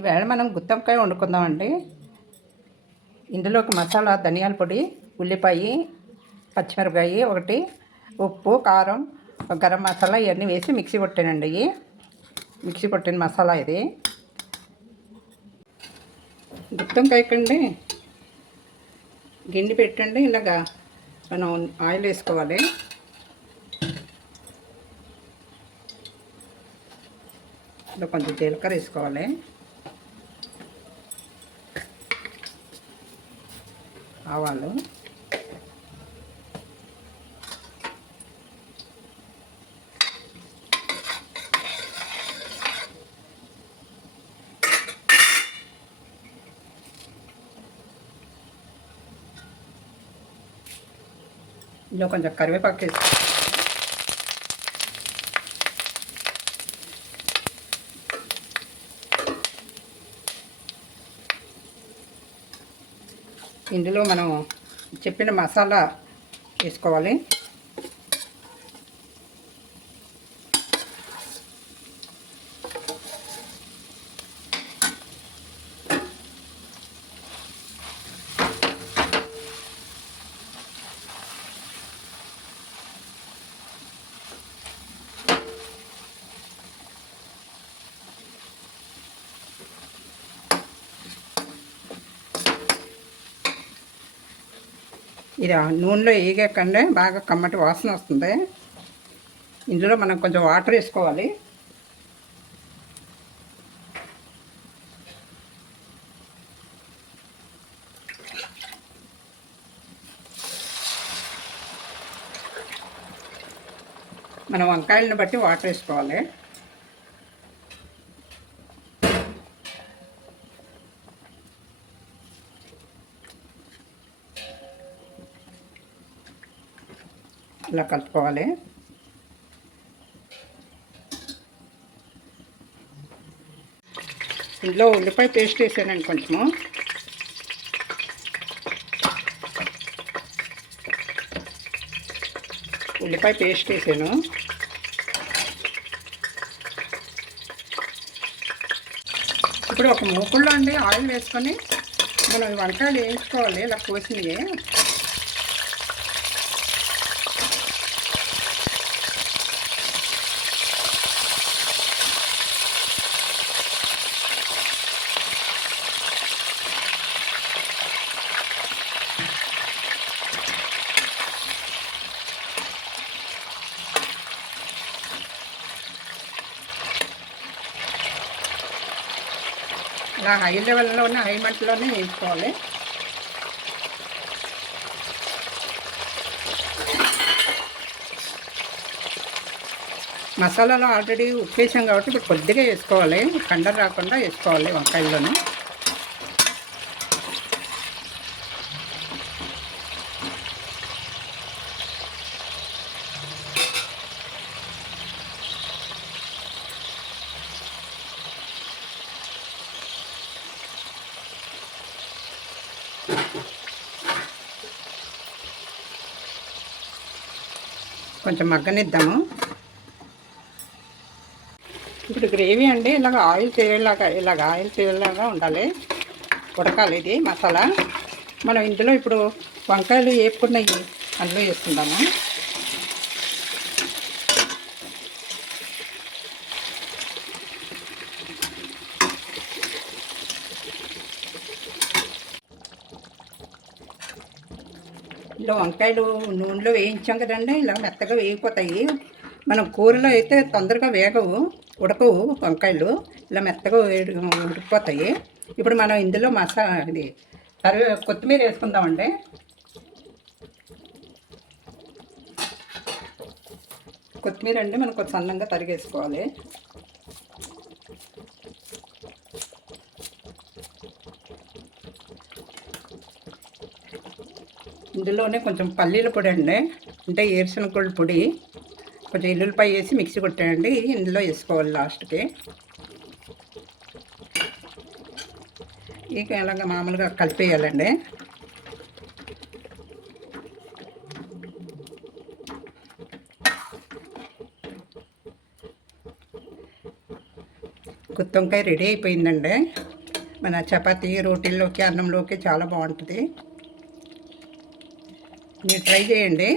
ఈవేళ మనం గుత్తొంకాయ వండుకుందామండి. ఇందులోకి మసాలా ధనియాల పొడి, ఉల్లిపాయ, పచ్చిమిరపకాయ ఒకటి, ఉప్పు, కారం, గరం మసాలా ఇవన్నీ వేసి మిక్సీ కొట్టానండి. మిక్సీ కొట్టిన మసాలా ఇది. గుత్తొంకాయకండి గిన్నె పెట్టండి. ఇలాగా మనం ఆయిల్ వేసుకోవాలి. ఇలా కొంచెం జీలకర్ర వేసుకోవాలి. ఆవాలు, ఇందులో కొంచెం కరివేపాకు వేసుకోవాలి. ఇందులో మనం చెప్పిన మసాలా వేసుకోవాలి. ఇది నూనెలో వేయకండి, బాగా కమ్మటి వాసన వస్తుంది. ఇందులో మనం కొంచెం వాటర్ వేసుకోవాలి. మనం వంకాయలను బట్టి వాటర్ వేసుకోవాలి. ఇలా కలుపుకోవాలి. ఇందులో ఉల్లిపాయ పేస్ట్ వేసానండి. కొంచెము ఉల్లిపాయ పేస్ట్ వేసాను. ఇప్పుడు ఒక మూకుల్లో అండి ఆయిల్ వేసుకొని మనం వంకాయలు వేయించుకోవాలి. ఇలా కోసినవి ఇలా హై లెవెల్లోనే, హై మంటలోనే వేయించుకోవాలి. మసాలాలో ఆల్రెడీ ఉప్పు వేసాం కాబట్టి ఇప్పుడు కొద్దిగా వేసుకోవాలి. కండలు రాకుండా వేసుకోవాలి వంకాయల్లోనే. కొంచెం మగ్గనిద్దాము. ఇప్పుడు గ్రేవీ అండి ఇలాగ ఆయిల్ చేయలాగా ఉండాలి, ఉడకాలి ఇది మసాలా. మనం ఇందులో ఇప్పుడు వంకాయలు వేపుకున్నవి అందులో వేసుకుందాము. ఇలా వంకాయలు నూనెలో వేయించాం కదండి, ఇలా మెత్తగా వేగిపోతాయి. మనం కూరలో అయితే తొందరగా వేగవు, ఉడకవు వంకాయలు. ఇలా మెత్తగా ఉడికిపోతాయి. ఇప్పుడు మనం ఇందులో ఇది కొత్తిమీర వేసుకుందామండి. కొత్తిమీర అండి మనం కొంచెం సన్నంగా తరిగేసుకోవాలి. ఇందులోనే కొంచెం పల్లీల పొడి అండి, అంటే ఏరుశనగ పొడి, కొంచెం ఎల్లుల్లిపాయ వేసి మిక్సీ కొట్టానండి. ఇందులో వేసుకోవాలి లాస్ట్కి. ఇక ఇలాగ మామూలుగా కలిపేయాలండి. గుత్తొంకాయ రెడీ అయిపోయిందండి. మన చపాతీ రోటీల్లోకి అన్నంలోకి చాలా బాగుంటుంది. మీరు ట్రై చేయండి.